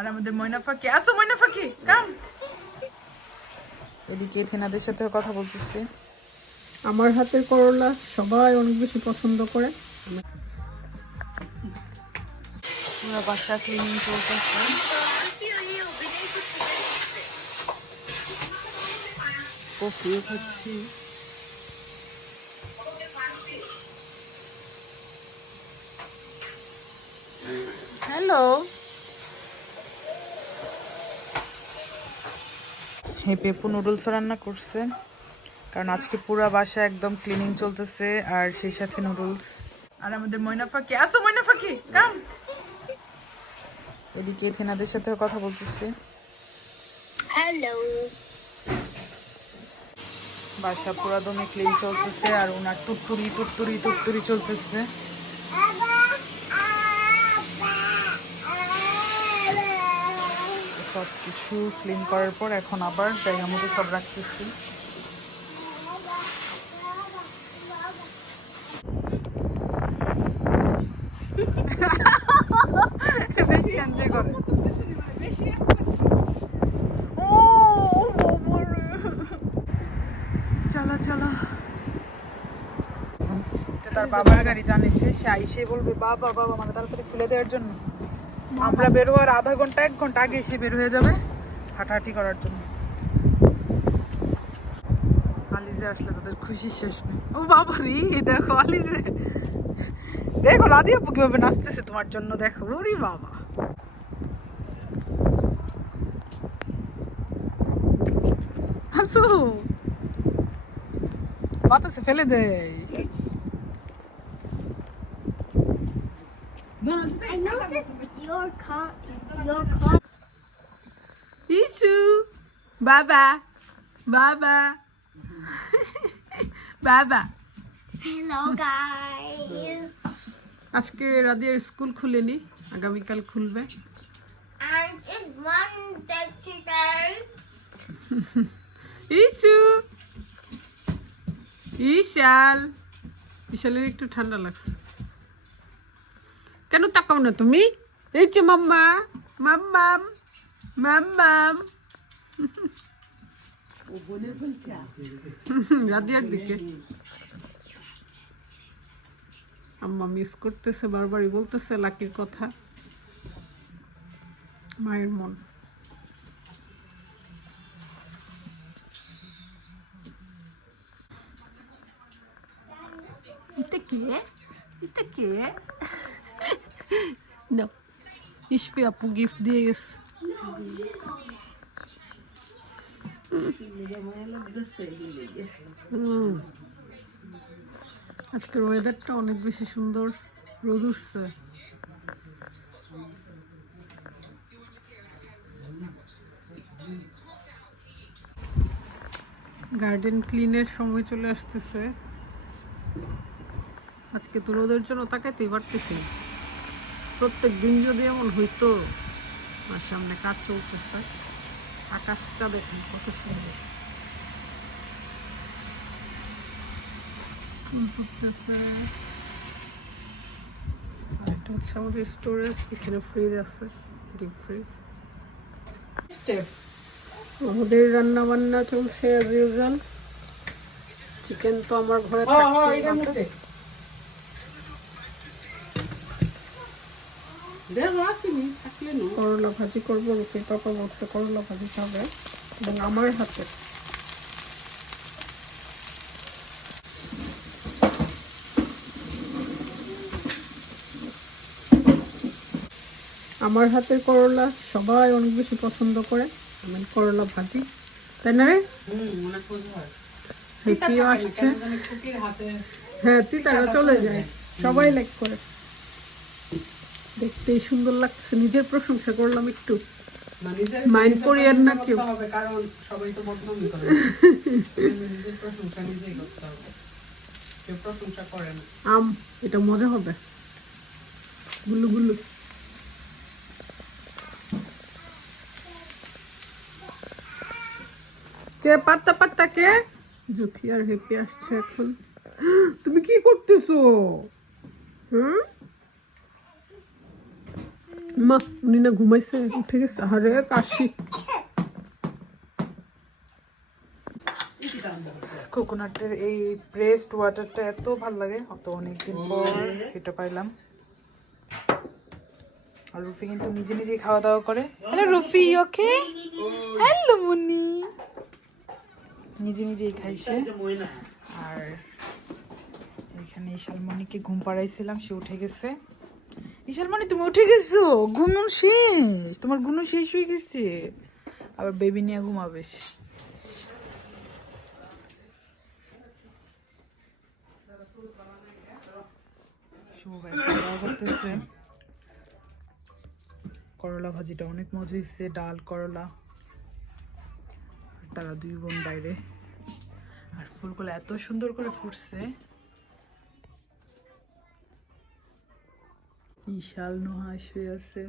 আর আমাদের ময়না পাখি আসো কাম এদিকে থেনাদের সাথে কথা বলতেছি। আমার হাতের করলা সবাই অনেক বেশি পছন্দ করে। পুরো বাসা ক্লিনিং চলতেছে। কফিও খাচ্ছি। হ্যালো পেপু নুডলস রান্না করছে। কারণ আজকে পুরো বাসা একদম ক্লিনিং চলতেছে আর সেই সাথে নুডলস। আর আমাদের ময়না পাখি। আসো ময়না পাখি কাম এদিকে থেনাদের সাথে কথা বলতেছে। হ্যালো বাসা পুরা দমে ক্লিন চলতেছে আর ওনার টুটটুরি টুটটুরি টুটটুরি চলতেছে। সব কিছু ক্লিন করার পর এখন আবার জায়গা মতো সব রাখতেছি। তার বাবার গাড়ি, জানিস সে আইসে বলবে, বাবা বাবা মানে তাড়াতাড়ি খুলে দেওয়ার জন্য। আমরা বের হওয়ার আধা ঘণ্টা, এক ঘণ্টা আগে এসে বের হয়ে যাবে হাঁটাহাঁটি করার জন্য। আলিজে আসলে তাদের খুশি শেষ নেই। ও বাবা রে দেখো আলিজে। দেখো লাদি আপু কীভাবে নাচতেছে তোমার জন্য, দেখো। ওরে বাবা। আসো বাতাসে ফেলে দেয় I noticed your car. Your car. ইসু বাবা বাবা বাবা Hello, guys. আজকে রাদিয়ার স্কুল খুলেনি আগামীকাল খুলবে. ইসু ইশাল ইশালের একটু ঠান্ডা লাগছে কেন তাকাও না তুমি এই যে মাম্মা মাম্মাম মাম্মাম রাদিয়ার দিকে আম্মা মিস করতেছে বারবারই বলতেছে লাকির কথা। মায়ের মন। এটা কে? এটা কে? নো ইসপি আপু গিফট দিয়ে গেছে। আজকের ওয়েদারটা অনেক বেশি সুন্দর রোদ উঠছে গার্ডেন ক্লিনের সময় চলে আসতেছে আজকে তো রোদের জন্য তাকাইতেই পারতেছি। প্রত্যেক দিন যদি এমন হইতো আর সামনে কাজ চলতেছে। আকাশটা দেখুন কত সুন্দর। ফুল ফুটতেছে। এটা হচ্ছে আমাদের স্টোরেজ এখানে ফ্রিজ আছে ডিপ ফ্রিজ স্টেপ আমাদের রান্না বান্না চলছে অ্যাজ ইউজুয়াল চিকেন তো আমার ঘরে থাকে করলা ভাজি করব পাপা বলছে করলা ভাজি খাবে এবং আমার হাতে। আমার হাতের করলা সবাই অনেক বেশি পছন্দ করে। আমি করলা ভাজি তাই না রে? হেপিও আসছে। হ্যাঁ তিতারা চলে যায়। সবাই লাইক করে। দেখতেই সুন্দর লাগছে নিজের প্রশংসা করলাম একটু। মাইন্ড করিয়েন না কেউ। কারণ সবাই তো বদনামি করে। নিজের প্রশংসা নিজেই করতে হবে। কেউ প্রশংসা করে না। আম এটা মজা হবে। গুলু গুলু কে পাত্তা পাত্তা কে? জ্যোতি আর হেপি আসছে এখন। তুমি কি করতেছো? হুম মা, উনি না ঘুমাইছে, উঠে গেছে। আরে, কাশি। কোকোনাটের এই ব্রেস্ট ওয়াটারটা এত ভালো লাগে। অত অনেকদিন পর এটা পাইলাম। আর রুফি কিন্তু নিজে নিজেই খাওয়া দাওয়া করে। হ্যালো রুফি ওকে হ্যালো মুনি নিজে নিজেই খাইছে। আর এখানে ইশালমণিকে ঘুম পাড়াইছিলাম, সে উঠে গেছে। ইশালমণি তুমি উঠে গেছো ঘুম শেষ, তোমার ঘুম শেষ হয়ে গেছে। আবার বেবি নিয়ে ঘুমাবে করতেছে। করলা ভাজিটা অনেক মজা হয়েছে, ডাল, করলা। তারা দুই বোন বাইরে। আর ফুলগুলো এত সুন্দর করে ফুটছে। বিশাল নোহাস হয়ে আছে